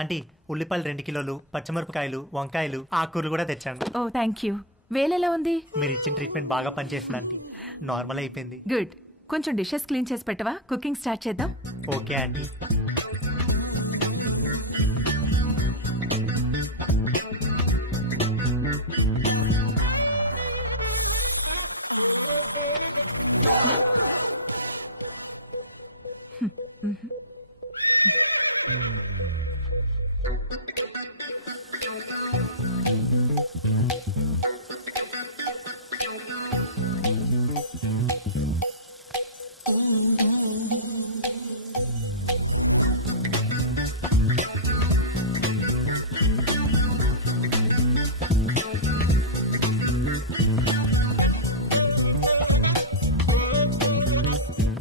Aunty ఉల్లిపాయలు 2 కిలోలు, పచ్చిమిరపకాయలు, వంకాయలు, ఆకుకూరలు కూడా తెచ్చాను. ఓ థ్యాంక్ యూ. వేలెలా ఉంది? మీరు ఇచ్చిన ట్రీట్మెంట్ బాగా పనిచేస్తుంది ఆంటీ. నార్మల్ అయిపోయింది. గుడ్. కొంచెం డిషెస్ క్లీన్ చేసి పెట్టవా? కుకింగ్ స్టార్ట్ చేద్దాం. Okay aunty.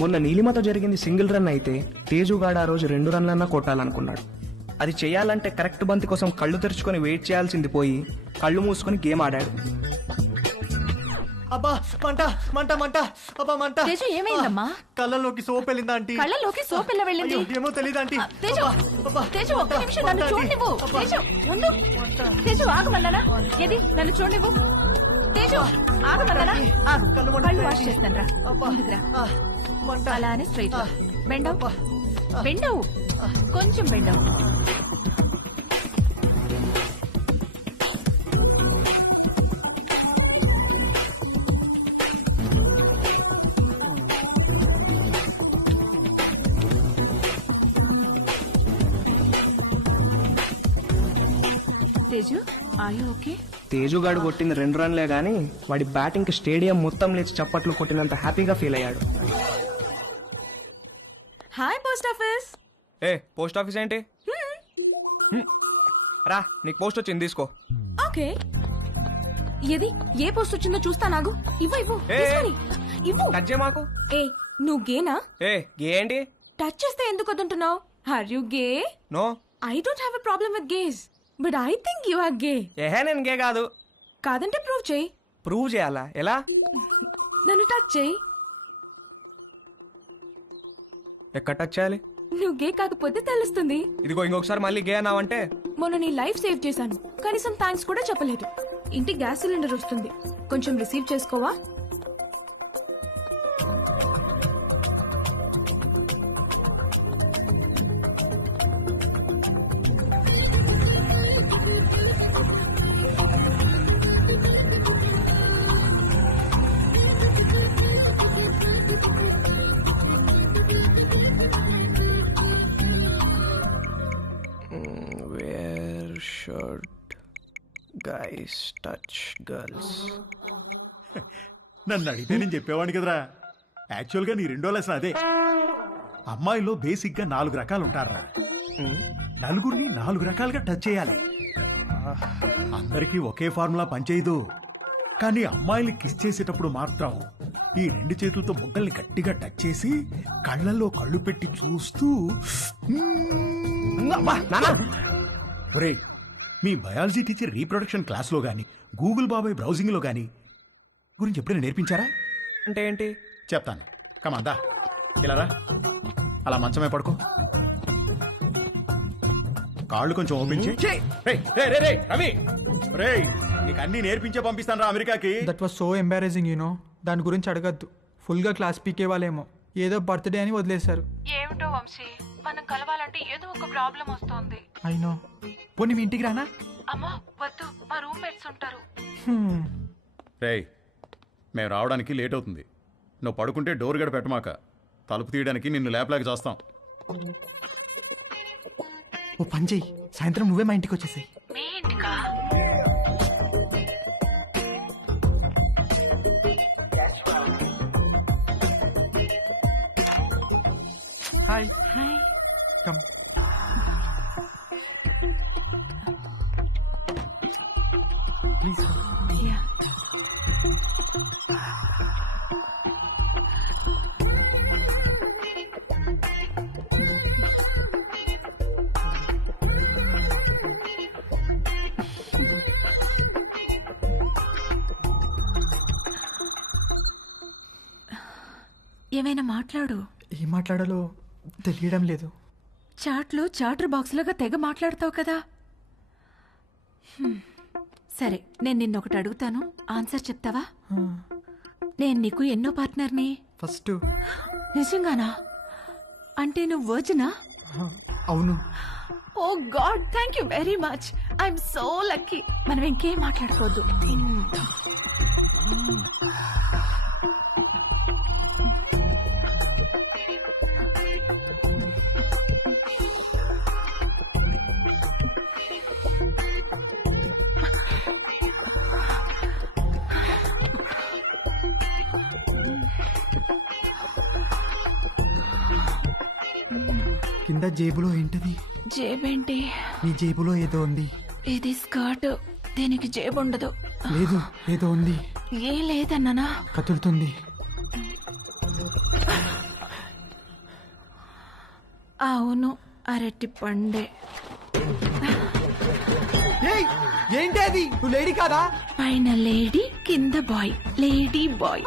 మొన్న నీలిమతో జరిగింది సింగిల్ రన్ అయితే తేజుగాడు ఆ రోజు 2 రన్లన్నా కొట్టాలనుకున్నాడు. అది చేయాలంటే కరెక్ట్ బంతి కోసం కళ్ళు తెరుచుకొని వెయిట్ చేయాల్సింది పోయి కళ్ళు మూసుకొని గేమ్ ఆడాడు. అబ్బా మంట మంట మంట, అబ్బా మంట. తేజు ఏమైందమ్మా? కళ్ళలోకి సోప్ వెళ్ళిందా ఆంటీ? కళ్ళలోకి సోప్ ఎలా వెళ్ళింది? అయ్యో, ఏమో తెలియదు ఆంటీ. తేజు, తేజు ఒక్క నిమిషం నన్ను చూడనివ్వు. తేజు ఉండు. తేజు ఆగమన్నానా? ఏది నన్ను చూడనివ్వు. తేజు ఆగమన్నానా? ఆగు. కళ్ళు వాష్ చేస్తాను రా. ముందుకురా. అలానే స్ట్రైట్ బెండవు. బెండవు, కొంచెం బెండవు. Teju are you okay? తేజుగాడు కొట్టింది 2 రన్లే గానీ వాడి బ్యాటింగ్ స్టేడియం మొత్తం లేచి చప్పట్లు కొట్టినంత హ్యాపీగా ఫీల్ అయ్యాడు. Hi post office. ఏ పోస్ట్ ఆఫీస్ ఏంటి? రా నీకు పోస్ట్ వచ్చింది తీసుకో. ఓకే. ఏది ఏ పోస్ట్ వచ్చిందో చూస్తా. నాగు ఇవ్వు ఇవ్వు ఏ, తీసుకొని ఇవ్వు. టచ్ చేయ మాకు. ఏ నువ్వు గేనా? ఏ గే ఏంటి? టచ్ చేస్తే ఎందుకు వద్దంటున్నావు? Are you gay? No. I don't have a problem with gays but I think you are gay. ఏహే నేను గే కాదు. కాదంటే ప్రూవ్ చేయి. ప్రూవ్ చేయాలా? ఎలా? నన్ను టచ్ చేయి. ఎక్కడ టచ్ చేయాలి? నువ్వు గే కాకపోతే తెలుస్తుంది. ఇదిగో ఇంకొకసారి మళ్ళీ గే అన్నావంటే. మొన్న నీ లైఫ్ సేవ్ చేశాను, కనీసం థ్యాంక్స్ కూడా చెప్పలేదు. ఇంటికి గ్యాస్ సిలిండర్ వస్తుంది, కొంచెం receive చేసుకోవా? Where should guys touch girls? నన్ను అడిగితే నేను చెప్పేవాడిని కదరా. యాక్చువల్గా నీ 2వ లెసన్ అదే. అమ్మాయిలో బేసిక్గా 4 రకాలు ఉంటారా. నలుగురిని 4 రకాలుగా టచ్ చేయాలి. అందరికీ ఒకే ఫార్ములా పనిచేయదు. కానీ అమ్మాయిల్ని కిస్ చేసేటప్పుడు మాత్రం ఈ 2 చేతులతో బొగ్గల్ని గట్టిగా టచ్ చేసి కళ్ళల్లో కళ్ళు పెట్టి చూస్తూ ఒరే, మీ బయాలజీ టీచర్ రీప్రొడక్షన్ క్లాస్లో గాని గూగుల్ బాబాయ్ బ్రౌజింగ్లో గాని గురించి ఎప్పుడైనా నేర్పించారా? అంటే ఏంటి? చెప్తాను. కమాందా ఇలా రా. అలా మంచమే పడుకో. కాళ్ళు కొంచెం ఓపెన్ చేయి. రవి రేయ్, నీకు అన్ని నేర్పించే పంపిస్తాను రా అమెరికాకి. That was so embarrassing you know. దాని గురించి అడగద్దు. ఫుల్గా క్లాస్ పీకే వాళ్ళేమో ఏదో బర్త్డే అని వదిలేశారు. ఏమిటో వంశీ, మనం కలవాలంటే ఏదో ఒక ప్రాబ్లం వస్తోంది. అయినో. పోనీ మీ ఇంటికి రానా? అమ్మా వద్దు, మా రూమ్మేట్స్ ఉంటారు. రేయ్, మేము రావడానికి లేట్ అవుతుంది. నువ్వు పడుకుంటే డోర్ గడ పెట్టమాక. తలుపు తీయడానికి నిన్ను లేపలేక చేస్తాం. ఓ పని చెయ్యి, సాయంత్రం నువ్వే మా ఇంటికి వచ్చేసాయి. మీ ఇంటికా? Hi hi. Come. Please. Yeah. ఏమైనా మాట్లాడు. ఏం మాట్లాడాలో తెలియడం లేదు. చాట్లో చాటర్ బాక్స్ లాగా తెగ మాట్లాడతావు కదా. సరే, నేను నిన్నొకటి అడుగుతాను, ఆన్సర్ చెప్తావా? నేను నీకు ఎన్నో పార్ట్నర్ని? ఫస్ట్. నిజంగానా? అంటే నువ్వు వర్జినా? అవును. Oh god, thank you very much. I'm so lucky. మనం ఇంకేం మాట్లాడుకోవద్దు. కింద జేబులో ఏంటది? జేబేంటి? నీ జేబులో ఏదో ఉంది. ఇది స్కర్ట్, దీనికి జేబు ఉండదు. లేదు, ఏదో ఉంది. ఏం లేదన్నానా? కదులుతుంది. అవును, అరటి పండే. ఏంటి అది? నువ్వు లేడీ కాదా? పైన లేడీ, కింద బాయ్. Lady bye.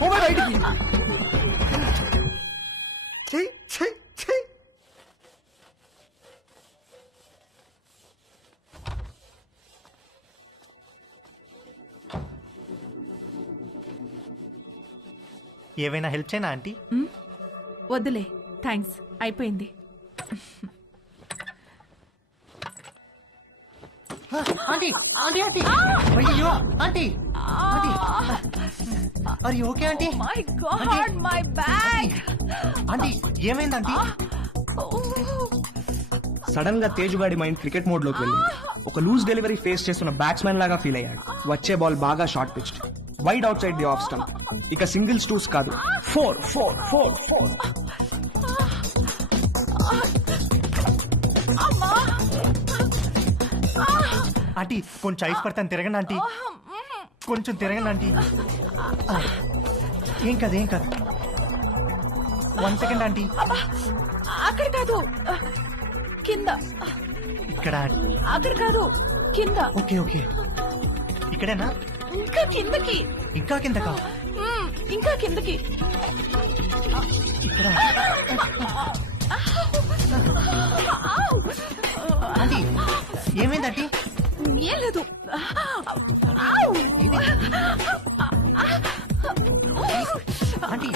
పోవే బయటికి. చెయ్ చెయ్ చెయ్. ఏవైనా హెల్ప్ చేయనా ఆంటీ? వద్దులే, థ్యాంక్స్, అయిపోయింది. ఆంటీ ఆంటీ ఆంటీ అయ్యో ఆంటీ ఆంటీ అరే okay aunty? My God, my bag. Aunty ఏమైంది ఆంటీ? సడన్ గా తేజుగాడి మైండ్ క్రికెట్ మోడ్ లోకి వెళ్ళింది. ఒక లూజ్ డెలివరీ ఫేస్ చేస్తున్న బ్యాట్స్మెన్ లాగా ఫీల్ అయ్యాడు. వచ్చే బాల్ బాగా short pitch, wide out side the off stump. ఇక సింగిల్స్ టూస్ కాదు, 4 4 4 4. ఆంటీ కొంచెం ఐస్ పడతాను, తిరగండి ఆంటీ, కొంచెం తిరగండి ఆంటీ. ఏం కాదు ఏం కాదు. 1 సెకండ్ ఆంటీ. అక్కడ కాదు, కింద. ఇక్కడ. అక్కడ కాదు, కింద. ఓకే ఓకే, ఇక్కడేనా? ఇంకా కిందకి. ఇంకా కిందకా? ఇంకా కిందకి. ఇక్కడ. ఆంటీ ఏమైంది ఆంటీ? ఏం లేదు. ఆంటీ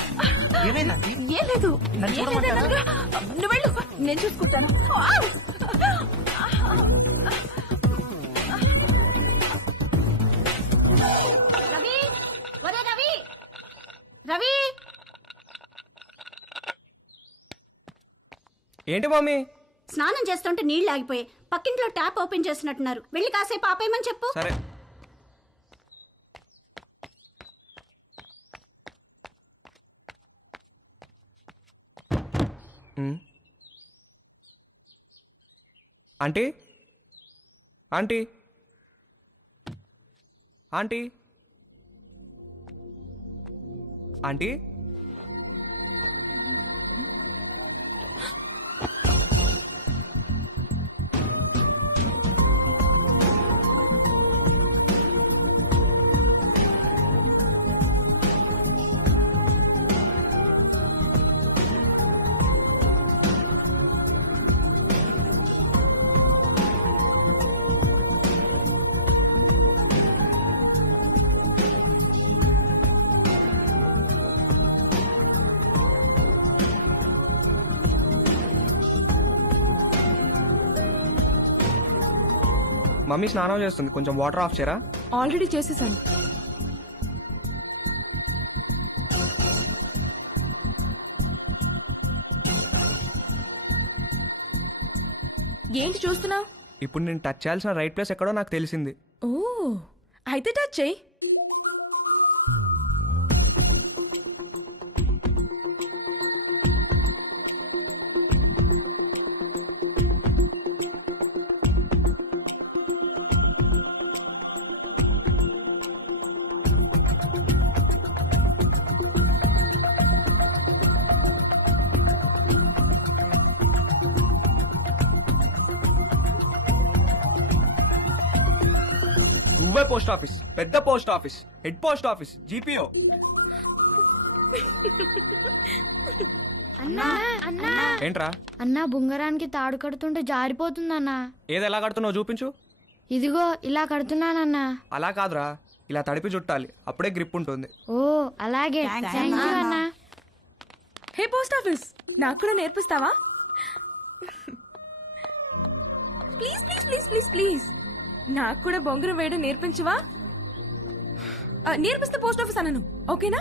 ఏమైంది ఆంటీ? ఏం లేదు. నన్ను ఏం చూడమంటారా? లేదన్నానుగా. నువ్వు వెళ్ళు, నేను చూసుకుంటాను. రవి, ఒరే రవి, రవి. ఏంటి మమ్మీ? స్నానం చేస్తుంటే నీళ్లు ఆగిపోయాయి. పక్కింట్లో ట్యాప్ ఓపెన్ చేసినట్టున్నారు. వెళ్ళి కాసేపు ఆపేయమని చెప్పు. సరే. Aunty aunty aunty aunty mummy స్నానం చేస్తుంది, కొంచెం వాటర్ ఆఫ్ చేయరా? ఆల్రెడీ చేసేసాను. ఏంటి చూస్తున్నావు? ఇప్పుడు నేను టచ్ చేయాల్సిన రైట్ ప్లేస్ ఎక్కడో నాకు తెలిసింది. ఓ, అయితే టచ్ చెయ్యి. నువ్వే పోస్ట్ ఆఫీస్, పెద్ద post office, head post office, GPO. ఏంట్రా అన్నా బుంగరానికి తాడు కడుతుంటే జారిపోతుందన్నా. ఏది ఎలా కడుతున్నావు చూపించు. ఇదిగో ఇలా కడుతున్నానన్నా. అలా కాదురా, ఇలా తడిపి చుట్టాలి, అప్పుడే గ్రిప్ ఉంటుంది. ఓ అలాగే థ్యాంక్ యూ అన్నా. హే పోస్ట్ ఆఫీస్, నాకు కూడా నేర్పిస్తావా? Please please please please please నాకు కూడా బొంగరం వేయడం నేర్పించవా? నేర్పిస్తే పోస్ట్ ఆఫీస్ అన్నాను, ఓకేనా?